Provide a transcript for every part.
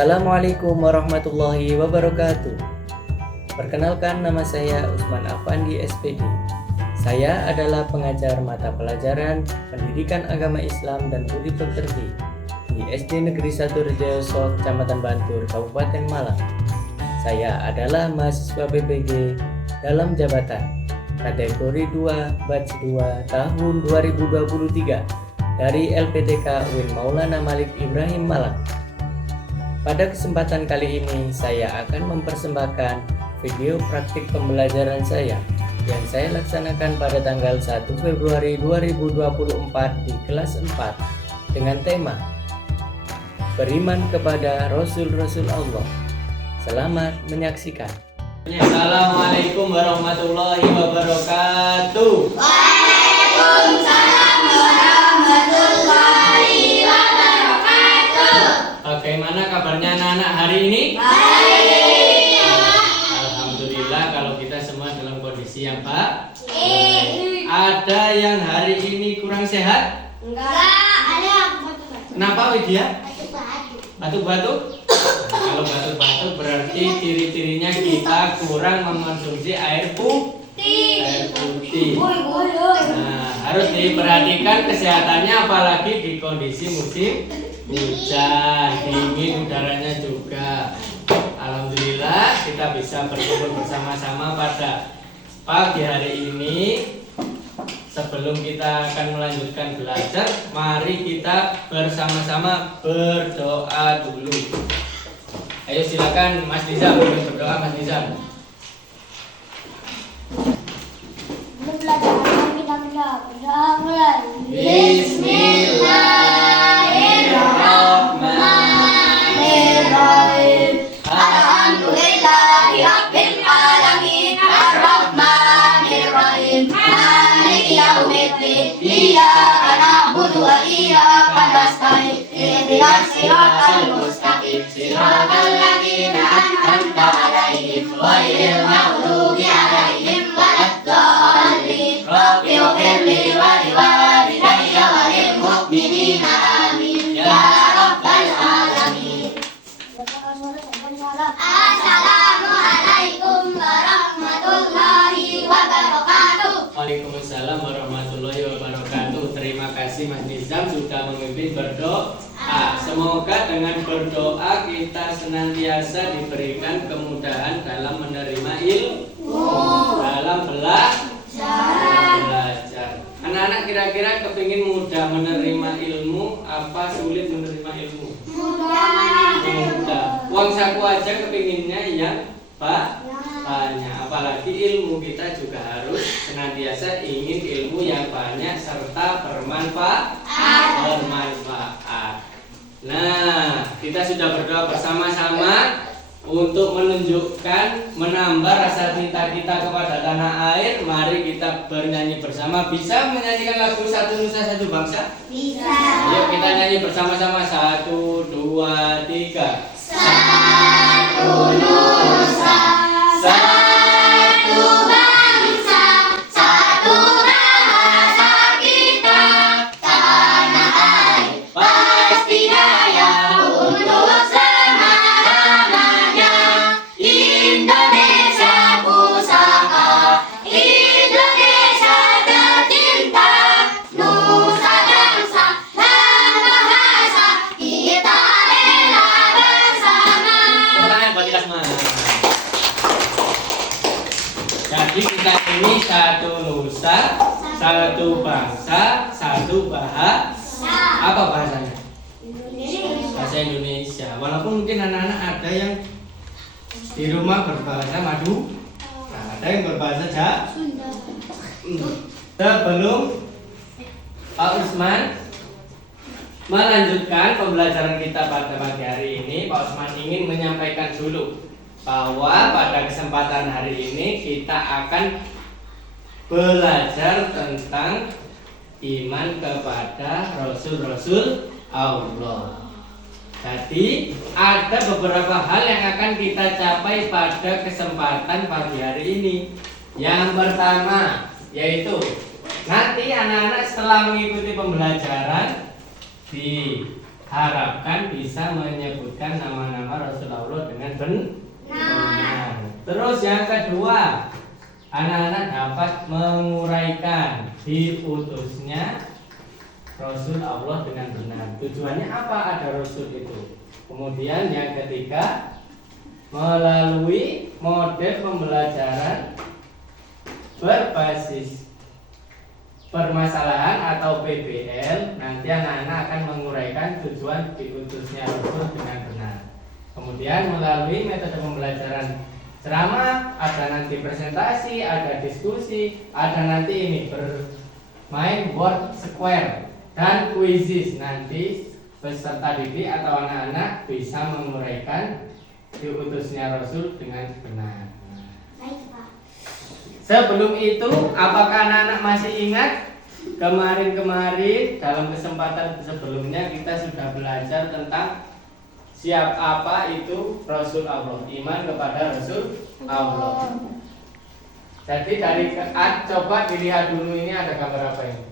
Assalamualaikum warahmatullahi wabarakatuh. Perkenalkan, nama saya Usman Afandi SPD. Saya adalah pengajar mata pelajaran Pendidikan Agama Islam dan Budi Pekerti di SD Negeri 1 Rejoso, Kecamatan Bantul, Kabupaten Malang. Saya adalah mahasiswa BPG dalam jabatan kategori 2 batch 2 tahun 2023 dari LPTK UIN Maulana Malik Ibrahim Malang. Pada kesempatan kali ini saya akan mempersembahkan video praktik pembelajaran saya yang saya laksanakan pada tanggal 1 Februari 2024 di kelas 4 dengan tema Beriman kepada Rasul-Rasul Allah. Selamat menyaksikan. Assalamualaikum warahmatullahi wabarakatuh. Waalaikumsalam warahmatullahi wabarakatuh. Bagaimana kabarnya anak-anak hari ini? Baik. Alhamdulillah kalau kita semua dalam kondisi yang baik. Ada yang hari ini kurang sehat? Enggak, ada yang batu-batu. Kenapa Widya? Batu-batu. Batuk-batuk? Nah, kalau batuk-batuk berarti ciri-cirinya kita kurang mengonsumsi air putih. Nah, harus diperhatikan kesehatannya apalagi di kondisi musim hujan, dingin udaranya juga. Alhamdulillah kita bisa berkumpul bersama-sama pada pagi hari ini. Sebelum kita akan melanjutkan belajar, mari kita bersama-sama berdoa dulu. Ayo silakan Mas Nizam, berdoa Mas Nizam. Bismillahirrahmanirrahim. Alhamdulillahi rabbil alamin. Arrahmanirrahim. Maliki yaumiddin. Iyyaka na'budu wa iyyaka nasta'in. Ihdinas siratal mustaqim. Siratal ladzina an'amta 'alaihim ghairil maghdubi 'alaihim waladdallin. Rabbi ighfirli wa liwalidayya wa lil mu'minina amin ya rabbal alamin. Assalamualaikum warahmatullahi wabarakatuh. Waalaikumsalam warahmatullahi wabarakatuh. Terima kasih Mas Nizam sudah memimpin berdoa. Semoga dengan berdoa kita senantiasa diberikan kemudahan dalam menerima ilmu, dalam belajar. Anak-anak kira-kira kepingin mudah menerima ilmu apa sulit menerima ilmu? Mudah. Uang saku aja kepinginnya yang banyak. Apalagi ilmu, kita juga harus senantiasa ingin ilmu yang banyak serta bermanfaat. Nah, kita sudah berdoa bersama-sama untuk menunjukkan, menambah rasa cinta kita kepada tanah air. Mari kita bernyanyi bersama. Bisa menyanyikan lagu Satu Nusa Satu Bangsa? Bisa. Yuk kita nyanyi bersama-sama. 1, 2, 3. Satu nusa, satu bangsa, satu bahasa kita. Tanah air pasti jaya untuk selama-lamanya. Indonesia pusaka, Indonesia tercinta. Nusa bangsa dan bahasa kita rela bersama. Tangan buat kita semua. Jadi kita ini satu nusa, satu bangsa, satu bahasa. Apa bahasanya? Bahasa Indonesia. Walaupun mungkin anak-anak ada yang di rumah berbahasa Madu, nah, ada yang berbahasa Jawa. Sebelum Pak Usman melanjutkan pembelajaran kita pada pagi hari ini, Pak Usman ingin menyampaikan dulu bahwa pada kesempatan hari ini kita akan belajar tentang iman kepada Rasul-Rasul Allah. Jadi ada beberapa hal yang akan kita capai pada kesempatan pagi hari ini. Yang pertama yaitu nanti anak-anak setelah mengikuti pembelajaran di harapkan bisa menyebutkan nama-nama Rasul Allah dengan benar. Terus yang kedua, anak-anak dapat menguraikan diutusnya Rasul Allah dengan benar. Tujuannya apa ada Rasul itu? Kemudian yang ketiga, melalui model pembelajaran berbasis permasalahan atau PBL, nanti anak-anak akan menguraikan tujuan diutusnya Rasul dengan benar. Kemudian melalui metode pembelajaran ceramah, ada nanti presentasi, ada diskusi, ada nanti ini bermain word square dan quizzes. Nanti peserta didik atau anak-anak bisa menguraikan diutusnya Rasul dengan benar. Baik, Pak. Sebelum itu, apakah anak-anak masih ingat kemarin-kemarin dalam kesempatan sebelumnya kita sudah belajar tentang siap apa itu Rasul Allah, iman kepada Rasul Allah. Jadi dari coba dilihat dulu ini ada gambar apa ini?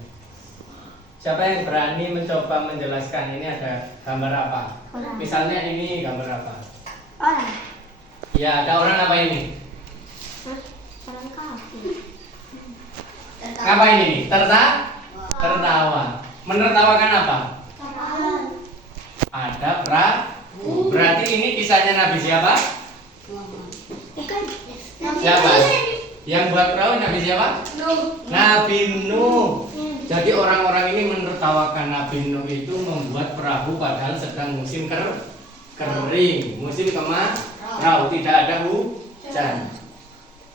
Siapa yang berani mencoba menjelaskan ini ada gambar apa? Orang. Misalnya ini gambar apa? Orang. Ya, ada orang apa ini? Hah? Orang kafir. Apa ini? Tertawa. Menertawakan apa? Kapan? Ada perahu. Berarti ini kisahnya Nabi siapa? Bukan. Siapa? Yang buat perahu Nabi siapa? Nabi Nuh. Jadi orang-orang ini menertawakan Nabi Nuh itu membuat perahu padahal sedang musim kering, musim kemarau, tidak ada hujan.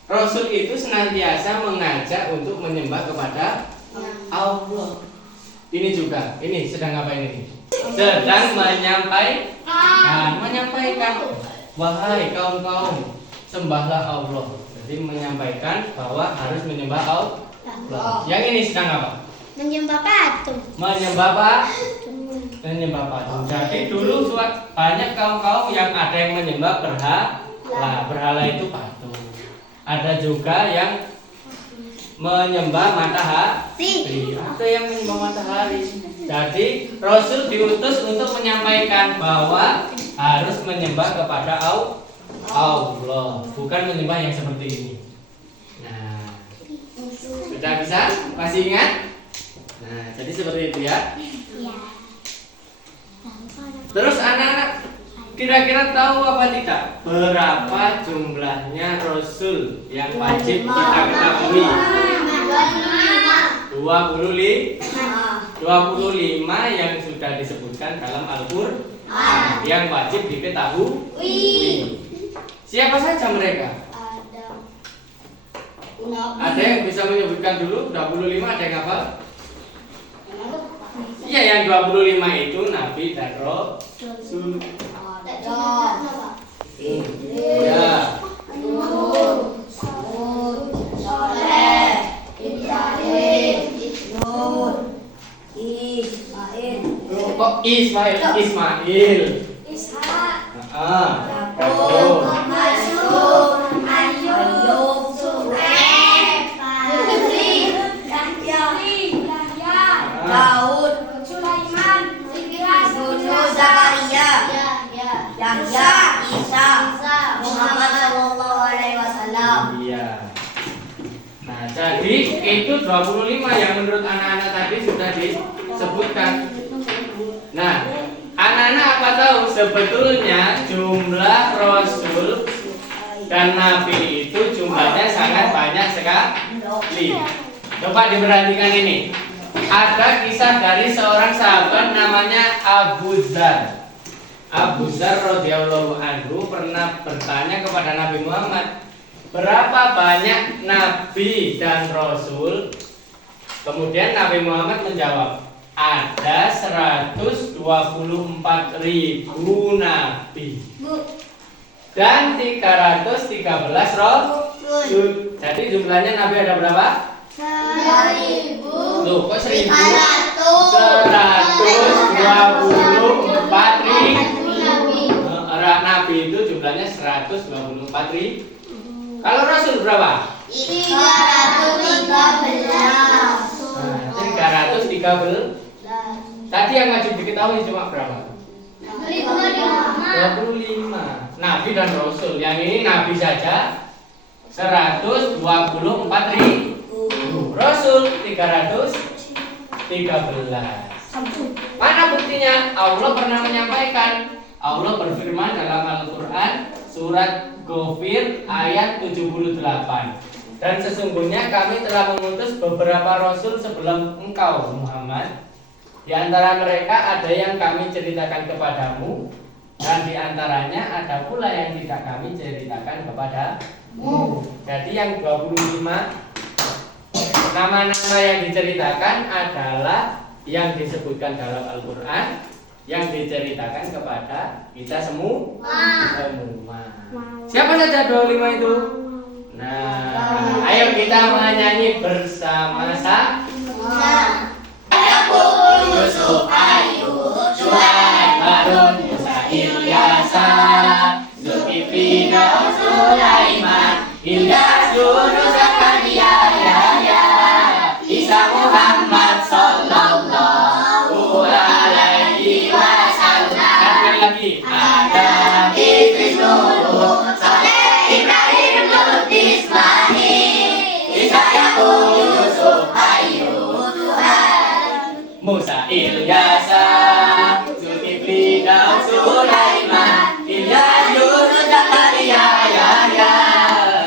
Rasul itu senantiasa mengajak untuk menyembah kepada Allah. Ini juga, ini sedang ngapain ini? Sedang menyampaikan, wahai kaum-kaum, sembahlah Allah. Jadi menyampaikan bahwa harus menyembah Allah. Yang ini sedang apa? Menyembah patung. Menyembah patung. Jadi dulu banyak kaum-kaum yang ada yang menyembah berhala. Berhala itu patung. Ada juga yang menyembah matahari. Ada yang menyembah matahari. Jadi Rasul diutus untuk menyampaikan bahwa harus menyembah kepada Allah, bukan menyembah yang seperti ini. Nah, sudah bisa? Masih ingat? Nah, jadi seperti itu ya. Iya. Terus anak-anak kira-kira tahu apa tidak? Berapa jumlahnya Rasul yang wajib kita ketahui? 25 yang sudah disebutkan dalam Al-Qur'an yang wajib diketahui. Siapa saja mereka? Ada yang bisa menyebutkan dulu? 25 ada yang hafal? Iya, yang 25 itu Nabi dan Rasul. Ya. Kok Ismail? Yakub. Daud, Sulaiman, Zakaria, Yahya, Isa, Muhammad sallallahu alaihi wasallam. Iya. Nah, jadi itu 25 yang menurut anak-anak tadi sudah disebutkan. Nah, anak-anak apa tahu sebetulnya jumlah Rasul dan Nabi itu jumlahnya sangat banyak sekali. Coba diperhatikan ini. Ada kisah dari seorang sahabat namanya Abu Dzar. Abu Dzar radhiyallahu anhu pernah bertanya kepada Nabi Muhammad, berapa banyak nabi dan rasul? Kemudian Nabi Muhammad menjawab, ada 124.000 nabi dan 313 rasul. Jadi jumlahnya nabi ada berapa? 1.000. Loh, kok 1.000? 124.000 nabi itu jumlahnya 124.000. Kalau rasul berapa? 313. 313. Tadi yang wajib diketahui cuma berapa? 25. Nabi dan Rasul. Yang ini Nabi saja 124.000. Rasul 313. Mana buktinya? Allah pernah menyampaikan. Allah berfirman dalam Al-Quran surat Ghafir ayat 78. Dan sesungguhnya kami telah mengutus beberapa rasul sebelum engkau Muhammad. Di antara mereka ada yang kami ceritakan kepadamu, dan di antaranya ada pula yang tidak kami ceritakan kepadamu. Jadi yang 25 nama-nama yang diceritakan adalah yang disebutkan dalam Al-Quran, yang diceritakan kepada kita semua. Siapa saja 25 itu? Nah, ayo kita menyanyi bersama-sama. Yusuf, Ayub, Syuaib, Harun, Musa, Ilyasa, Zulkifli, Daud, Sulaiman, Ilyas, Yunus, Zakaria, Yahya, Isa, Muhammad, sallallahu alaihi wasallam. Sekali lagi. Adam, Idris, Nuh, Saleh, Ibrahim, Lut, Ismail, Isa, Yakub, Yusuf, Ayub, Musa, Ilyasa, Zulkifli, Daud, Sulaiman, Ilyas, Yunus, Zakaria, Yahya,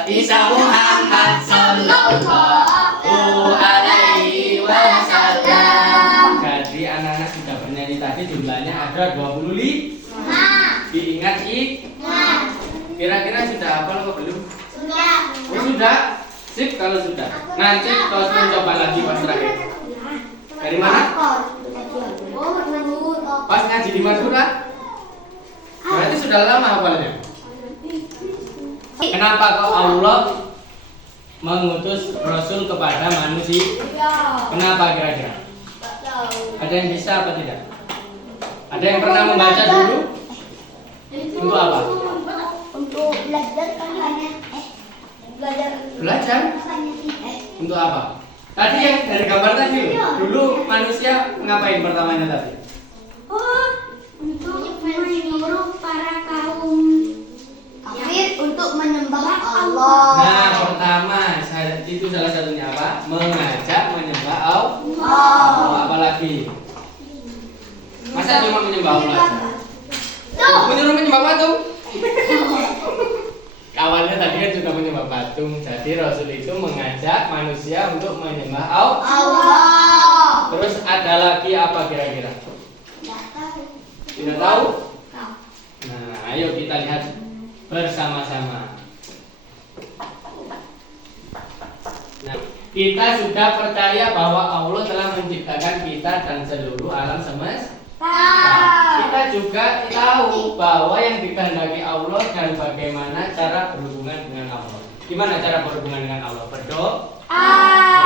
Isa, Muhammad, sallallahu alaihi wasallam. Jadi anak-anak sudah bernyanyi tadi, jumlahnya ada 25. Diingat kira-kira sudah hafal atau belum? Oh, sudah? Sip kalau sudah. Nanti terus mencoba lagi pas terakhir. Dari mana? Pas ngaji di Madura. Berarti sudah lama hafalnya. Kenapa kok Allah mengutus Rasul kepada manusia? Kenapa kira-kira? Ada yang bisa apa tidak? Ada yang pernah membaca dulu? Untuk apa? Untuk belajar kan hanya Belajar? Untuk apa? Tadi yang dari gambar tadi dulu manusia ngapain pertamanya tadi? Untuk menyuruh para kaum kafir untuk menyembah Allah. Nah, pertama itu salah satunya apa? Mengajak menyembah Allah. Apalagi? Masa cuma menyembah Allah? Menyuruh menyembah patung? Kawannya tadi kan juga menyembah patung. Jadi Rasul itu mengajak manusia untuk menyembah Allah. Terus ada lagi apa kira-kira? Tidak tahu? Nah, ayo kita lihat bersama-sama. Nah, kita sudah percaya bahwa Allah telah menciptakan kita dan seluruh alam semesta. Kita juga tahu bahwa yang dikehendaki Allah dan bagaimana cara berhubungan dengan Allah. Gimana cara berhubungan dengan Allah? Berdoa,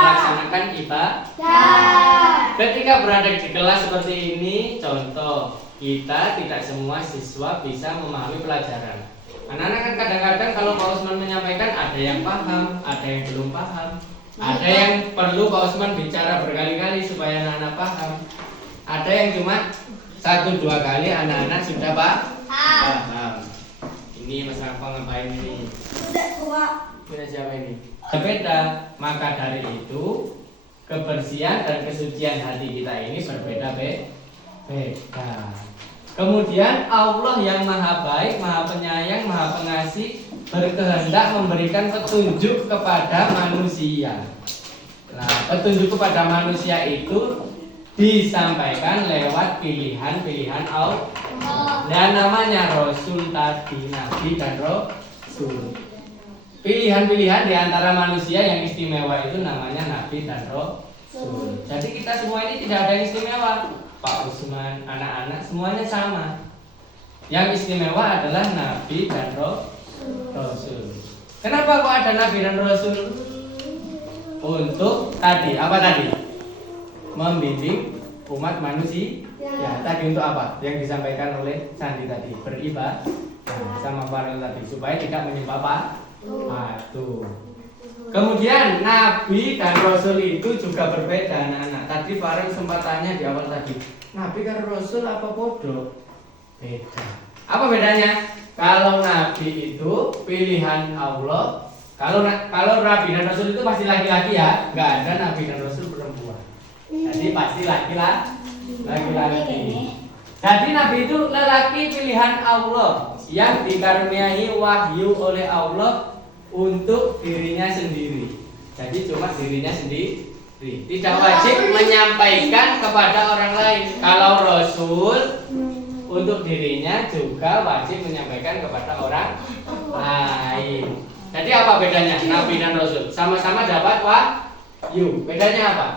melaksanakan ibadah. Ketika berada di kelas seperti ini, contoh, kita tidak semua siswa bisa memahami pelajaran. Anak-anak kan kadang-kadang kalau Pak Usman menyampaikan ada yang paham, ada yang belum paham, ada yang perlu Pak Usman bicara berkali-kali supaya anak-anak paham. Ada yang cuma 1-2 kali anak-anak sudah paham. Ini Mas Rafa ngapain ini? Punya siapa ini? Berbeda. Maka dari itu kebersihan dan kesucian hati kita ini berbeda-beda. Kemudian Allah yang maha baik, maha penyayang, maha pengasih berkehendak memberikan petunjuk kepada manusia. Nah, petunjuk kepada manusia itu disampaikan lewat pilihan-pilihan Allah. Dan namanya Rasul tadi, Nabi dan Rasul. Pilihan-pilihan di antara manusia yang istimewa itu namanya Nabi dan Rasul. Jadi kita semua ini tidak ada yang istimewa. Pak Usman, anak-anak semuanya sama. Yang istimewa adalah Nabi dan Rasul. Kenapa kok ada Nabi dan Rasul? Untuk tadi, apa tadi? Membimbing umat manusia. Ya, tadi untuk apa? Yang disampaikan oleh Sandi tadi, beribadah sama Farel tadi supaya tidak menyembah patung. Kemudian Nabi dan Rasul itu juga berbeda, anak-anak. Tadi Farel sempat tanya di awal tadi, Nabi dan Rasul apa bodoh? Beda. Apa bedanya? Kalau nabi itu pilihan Allah. Kalau nabi dan rasul itu pasti laki-laki ya, nggak ada nabi dan rasul perempuan. Jadi pasti laki-laki. Jadi nabi itu lelaki pilihan Allah yang dikaruniai wahyu oleh Allah untuk dirinya sendiri. Jadi cuma dirinya sendiri. Tidak wajib menyampaikan kepada orang lain. Kalau rasul untuk dirinya juga wajib menyampaikan kepada orang lain. Jadi apa bedanya nabi dan rasul? Sama-sama dapat wahyu. Bedanya apa?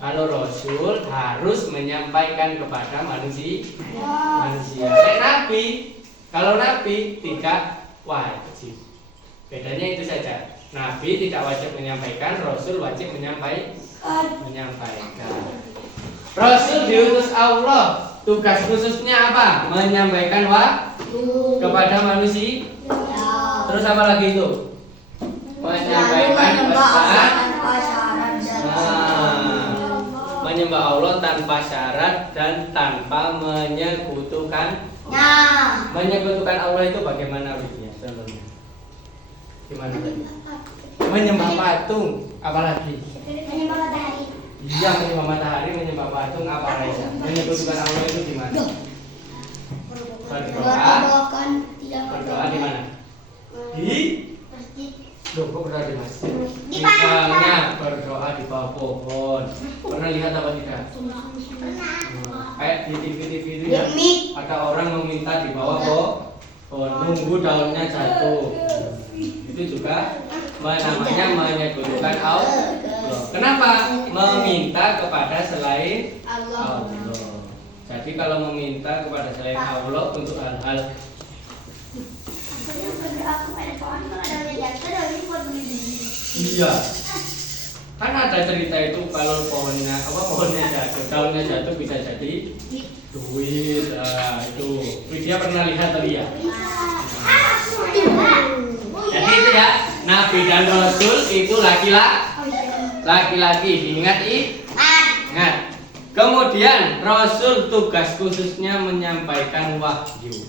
Kalau rasul harus menyampaikan kepada manusia. Nabi, kalau nabi tidak wajib. Bedanya itu saja. Nabi tidak wajib menyampaikan, rasul wajib menyampaikan. Rasul diutus Allah, tugas khususnya apa? Menyampaikan wahyu kepada manusia. Terus apa lagi itu? Menyampaikan pesan. Menyembah Allah tanpa syarat dan tanpa menyekutukan. Menyekutukan Allah itu bagaimana wujudnya? Contohnya. Gimana tadi? Menyembah patung, apalagi? Menyembah matahari. Iya, menyembah matahari, menyembah patung, apa saja? Menyekutukan Allah itu di mana? Berdoa di mana? Di Masjid. Loh, kok berdoa di masjid? Di Misalnya berdoa di bawah pohon. Pernah lihat apa tidak? Kayak di TV-TV itu ya, ada orang meminta di bawah pohon, nunggu daunnya jatuh. Itu juga namanya menyekutukan Allah. Kenapa? Meminta kepada selain Allah. Jadi kalau meminta kepada selain Allah untuk hal-hal iya, kan ada cerita itu kalau pohonnya jatuh, daunnya jatuh bisa jadi duit. Itu dia pernah lihat tadi ya. Jadi itu ya, nabi dan rasul itu laki-laki. Ingat. Kemudian rasul tugas khususnya menyampaikan wahyu,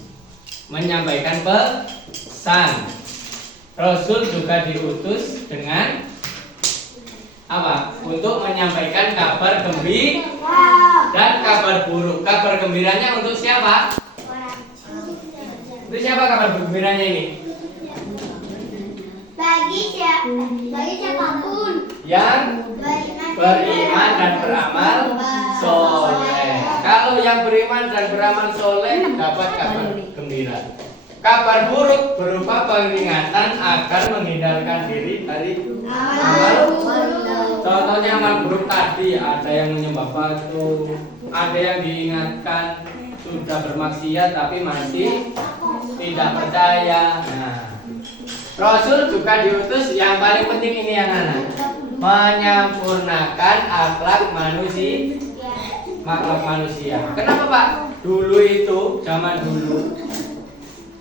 menyampaikan pesan. Rasul juga diutus dengan apa? Untuk menyampaikan kabar gembira dan kabar buruk. Kabar gembiranya untuk siapa? Untuk siapa kabar gembiranya ini? Bagi siapapun Yang beriman dan beramal soleh. Kalau yang beriman dan beramal soleh dapat kabar gembira. Kabar buruk berupa peringatan agar menghindarkan diri dari amal. Contohnya amal buruk tadi, ada yang menyembah patung, ada yang diingatkan sudah bermaksiat tapi masih tidak percaya. Nah, Rasul juga diutus yang paling penting ini yang anak, menyempurnakan akhlak manusia. Kenapa Pak? Dulu itu, zaman dulu,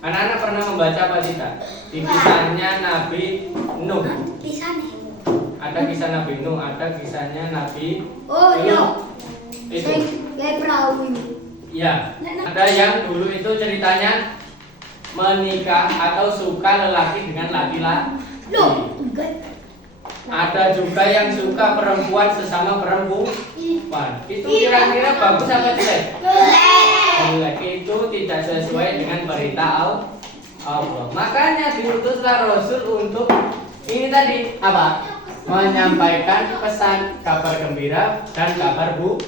anak-anak pernah membaca apa tidak? Di kisahnya Nabi Nuh. Ada kisah Nabi Nuh, ada kisahnya Nabi Nuh. Itu. Ya, ada yang dulu itu ceritanya menikah atau suka lelaki dengan laki-laki. Ada juga yang suka perempuan sesama perempuan. Itu kira-kira bagus apa jelek? Jelek. Itu tidak sesuai dengan perintah Allah. Makanya diutuslah Rasul untuk ini tadi apa? Menyampaikan pesan kabar gembira dan kabar buruk.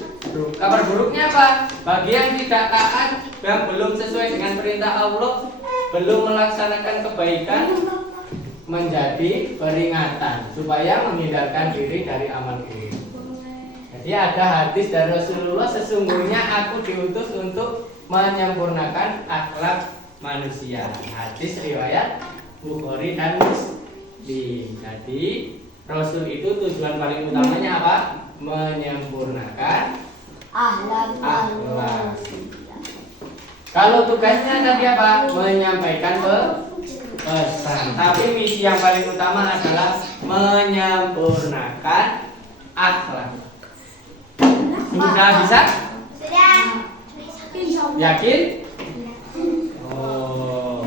Kabar buruknya apa? Bagi yang tidak taat dan belum sesuai dengan perintah Allah, belum melaksanakan kebaikan, menjadi peringatan supaya menghindarkan diri dari amal buruk. Jadi ada hadis dari Rasulullah, sesungguhnya aku diutus untuk menyempurnakan akhlak manusia. Hadis riwayat Bukhari dan Muslim. Jadi Rasul itu tujuan paling utamanya apa? Menyempurnakan akhlak. Kalau tugasnya tadi apa? Menyampaikan pesan. Tapi misi yang paling utama adalah menyempurnakan akhlak. Sudah bisa? Sudah. Yakin? Oh.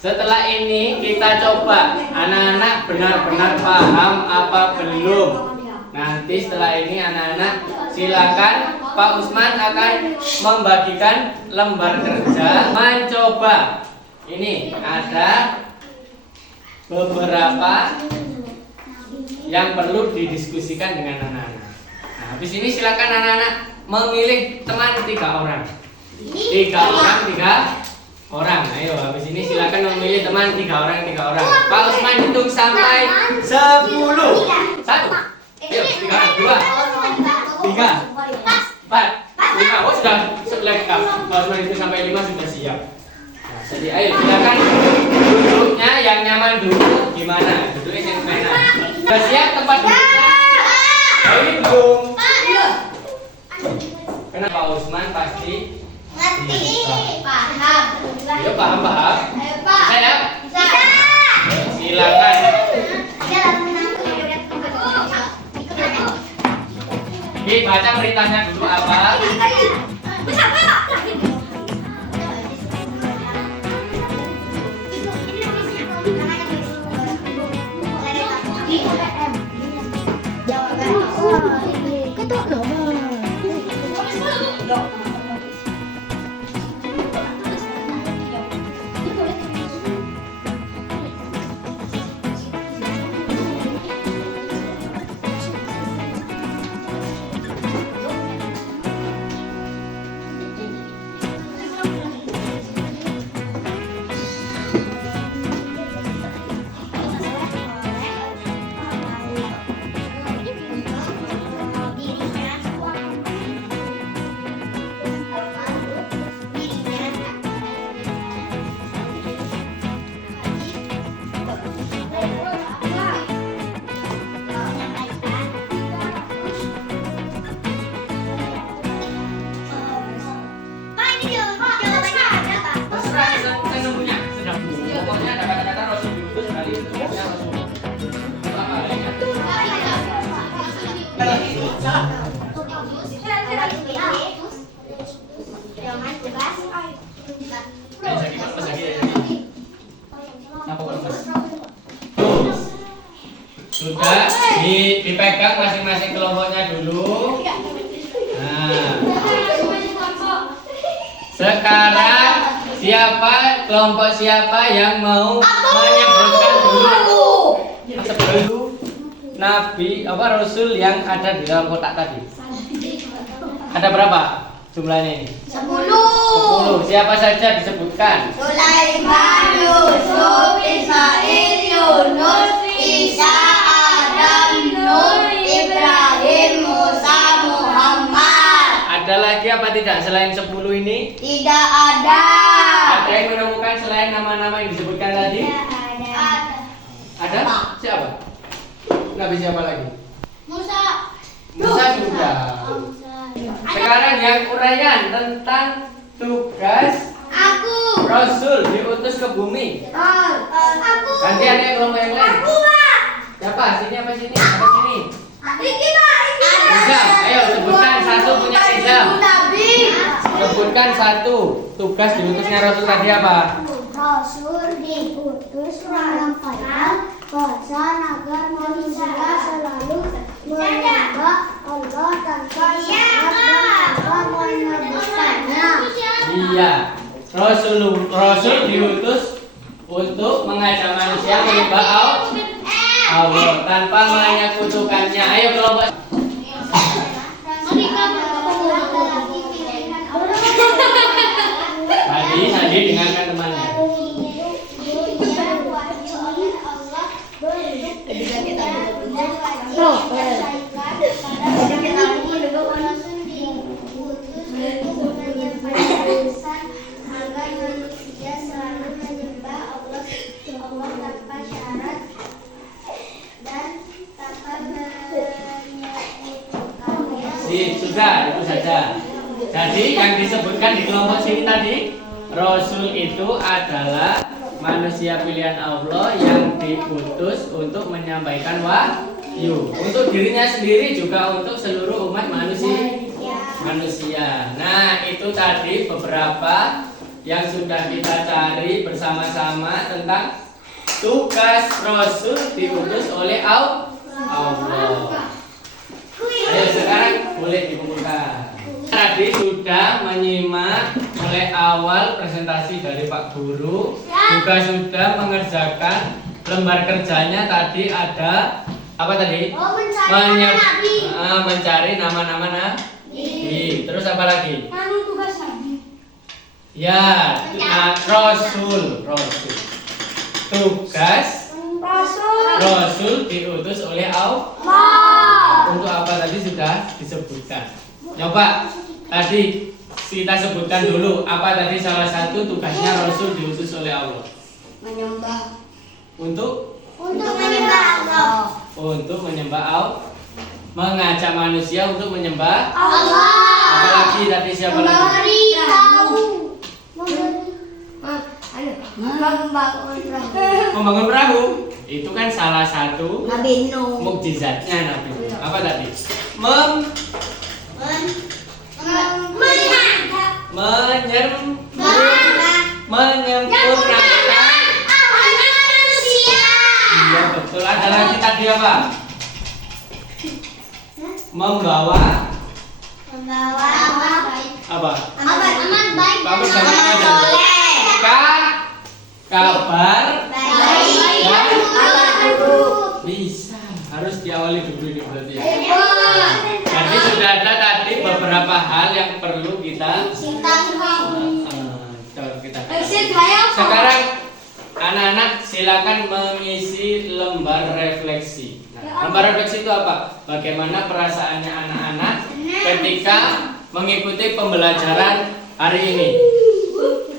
Setelah ini kita coba anak-anak benar-benar paham apa belum. Nanti setelah ini anak-anak silakan Pak Usman akan membagikan lembar kerja mencoba. Ini ada beberapa yang perlu didiskusikan dengan anak-anak. Nah, habis ini silakan anak-anak memilih teman 3 orang. 3 orang. Ayo, habis ini silakan memilih teman 3 orang. Pak Usman hitung sampai 10. 1. Ayo, 3, 2, 3, 4, 5. Oh, sudah lengkap. Pak Usman hitung sampai 5 sudah siap. Nah, jadi ayo silakan duduknya yang nyaman dulu. Gimana? Duduknya yang enak. Sudah siap tempat duduknya? Ayo belum. Kenapa Pak Usman pasti Paham. ya paham? Pak. Saya silakan. Baca beritanya dulu apa? Pokoknya ada kata-kata Rasul diutus kali itu Rasul. Apa lainnya? Sudah dipegang masing-masing kelompoknya dulu. Nah, sekarang kelompok siapa yang mau menyebutkan dulu sebelum Nabi Rasul yang ada di dalam kotak tadi? Ada berapa jumlahnya ini? 10. Siapa saja disebutkan? Sulaiman, Yusuf, Ismail, Yunus, Isa, Adam, Nuh, Ibrahim, Musa, Muhammad. Ada lagi apa tidak selain 10 ini? Tidak ada. Ada yang menemukan selain nama-nama yang disebutkan tadi? Ada? Siapa? Nabi siapa lagi? Musa. Musa juga. Sekarang yang uraian tentang tugas Aku. Rasul diutus ke bumi. Aku. Ganti ada kelompok yang lain. Aku, Pak. Siapa? Sini apa sini? Apa sini? Riki, Pak. Izam. Ayo sebutkan satu punya Izam. Nabi. Sebutkan satu tugas diutusnya Rasul tadi apa? Rasul diutus menyampaikan pesan agar manusia selalu menyembah Allah tanpa syarat dan tanpa menyebutkannya. Iya. Rasul diutus untuk mengajak manusia menyembah Allah tanpa menyekutukannya. Ayo kelompok. Tadi dengarkan temannya. Sudah, itu saja. Jadi yang disebutkan di kelompok sini tadi, Rasul itu adalah manusia pilihan Allah yang diutus untuk menyampaikan wahyu untuk dirinya sendiri juga untuk seluruh umat manusia. manusia. Nah, itu tadi beberapa yang sudah kita cari bersama-sama tentang tugas Rasul diutus oleh Allah. Ayo sekarang boleh dikumpulkan. Tadi sudah menyimak mulai awal presentasi dari Pak Guru, juga sudah mengerjakan lembar kerjanya. Tadi ada apa tadi? Mencari nama-nama nabi. Terus apa lagi? Ya, Rasul. Tugas Rasul diutus oleh Allah. Untuk apa tadi sudah disebutkan. Coba tadi kita sebutkan dulu apa tadi salah satu tugasnya Rasul diutus oleh Allah. Menyembah. Untuk Menyembah Allah. Untuk menyembah Allah. Mengajak manusia untuk menyembah Allah. Apalagi tadi siapa lagi? Membangun perahu. Itu kan salah satu Nabi Nuh. mukjizatnya Nabi Nuh. Apa tadi? Menyempurnakan. Iya betul. Ada lagi tadi apa? Membawa apa? Aman baik Kamu dan jangan aman aja. soleh. Kabar Baik dan kabar buruk. bisa harus diawali dulu ini berarti ya. Ayo. Jadi sudah ada tadi beberapa hal yang perlu kita coba kita. Sekarang anak-anak silakan mengisi lembar refleksi. Nah, lembar refleksi itu apa? Bagaimana perasaannya anak-anak ketika mengikuti pembelajaran hari ini.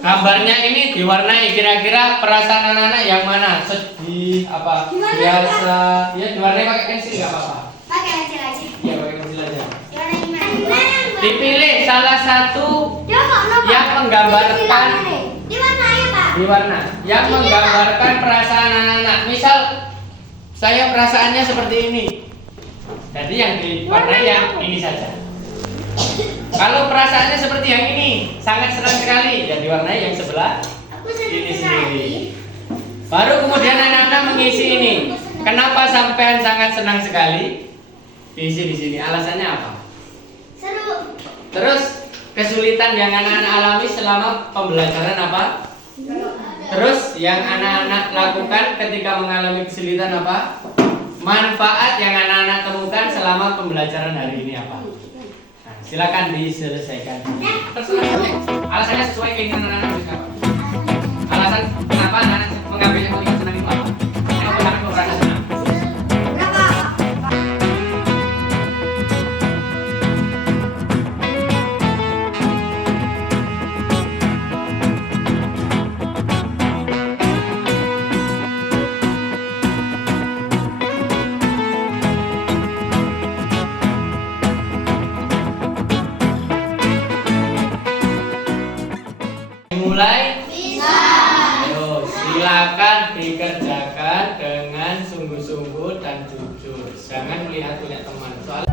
Gambarnya ini diwarnai, kira-kira perasaan anak-anak yang mana? Sedih, apa? Biasa. Ya, diwarnai pakai pensil nggak apa-apa. Pakai pensil aja. Iya, pakai pensil aja. Gimana gimana? Dipilih salah satu yang menggambarkan Di mana ya, Pak? di warna yang menggambarkan perasaan anak-anak. Misal saya perasaannya seperti ini. Jadi yang diwarnai yang ini saja. Kalau perasaannya seperti yang ini, sangat senang sekali, ya diwarnai yang sebelah ini sendiri. Baru kemudian anak-anak mengisi ini. Kenapa sampean sangat senang sekali? Diisi di sini. Alasannya apa? Seru. Terus kesulitan yang anak-anak alami selama pembelajaran apa? Terus yang anak-anak lakukan ketika mengalami kesulitan apa? Manfaat yang anak-anak temukan selama pembelajaran hari ini apa? Nah, silakan diselesaikan. Terserah. Alasannya sesuai keinginan anak-anak juga. Alasan kenapa anak-anak mengambil yang paling senang itu apa? Kenapa anak merasa senang? Mulai? Bisa. Ayo, silakan dikerjakan dengan sungguh-sungguh dan jujur. Jangan melihat punya teman. Soalnya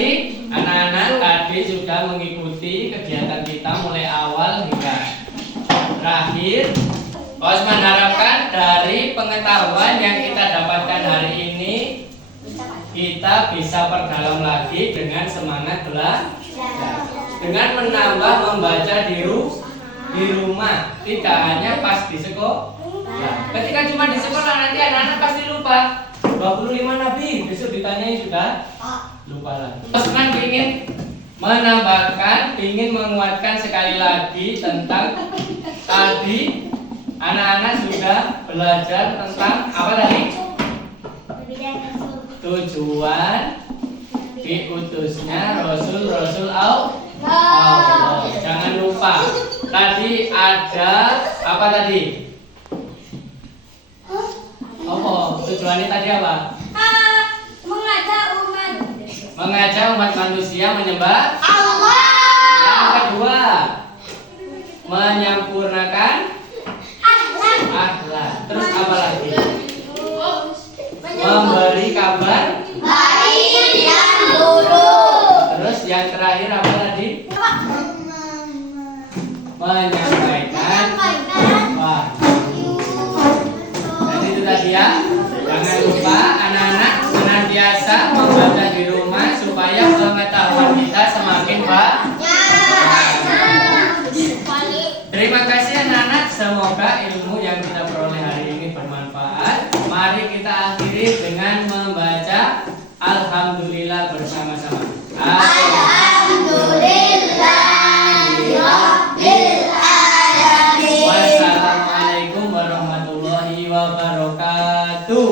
kasih anak-anak tadi sudah mengikuti kegiatan kita mulai awal hingga terakhir. Osman harapkan dari pengetahuan yang kita dapatkan hari ini kita bisa perdalam lagi dengan semangat belajar, dengan menambah membaca di rumah, tidak hanya pas di sekolah. Ketika cuma di sekolah nanti anak-anak pasti lupa. 25 nabi besok ditanyai sudah lupa lagi. Osman ingin menambahkan, ingin menguatkan sekali lagi tentang tadi anak-anak sudah belajar tentang apa tadi? Tujuan diutusnya Rasul Allah. Jangan lupa tadi ada apa tadi? Oh, tujuannya tadi apa? Mengajak umat manusia menyembah Allah. Yang kedua, menyempurnakan akhlak. Terus apa lagi? Memberi kabar Baik dan buruk. Terus yang terakhir apa tadi? Menyampaikan wahyu. Dan itu tadi ya. Jangan lupa anak-anak senantiasa membaca di rumah supaya pengetahuan kita semakin Terima kasih anak-anak. Semoga ilmu yang kita peroleh hari ini bermanfaat. Mari kita akhiri dengan membaca Alhamdulillah bersama-sama. Wassalamualaikum warahmatullahi wabarakatuh.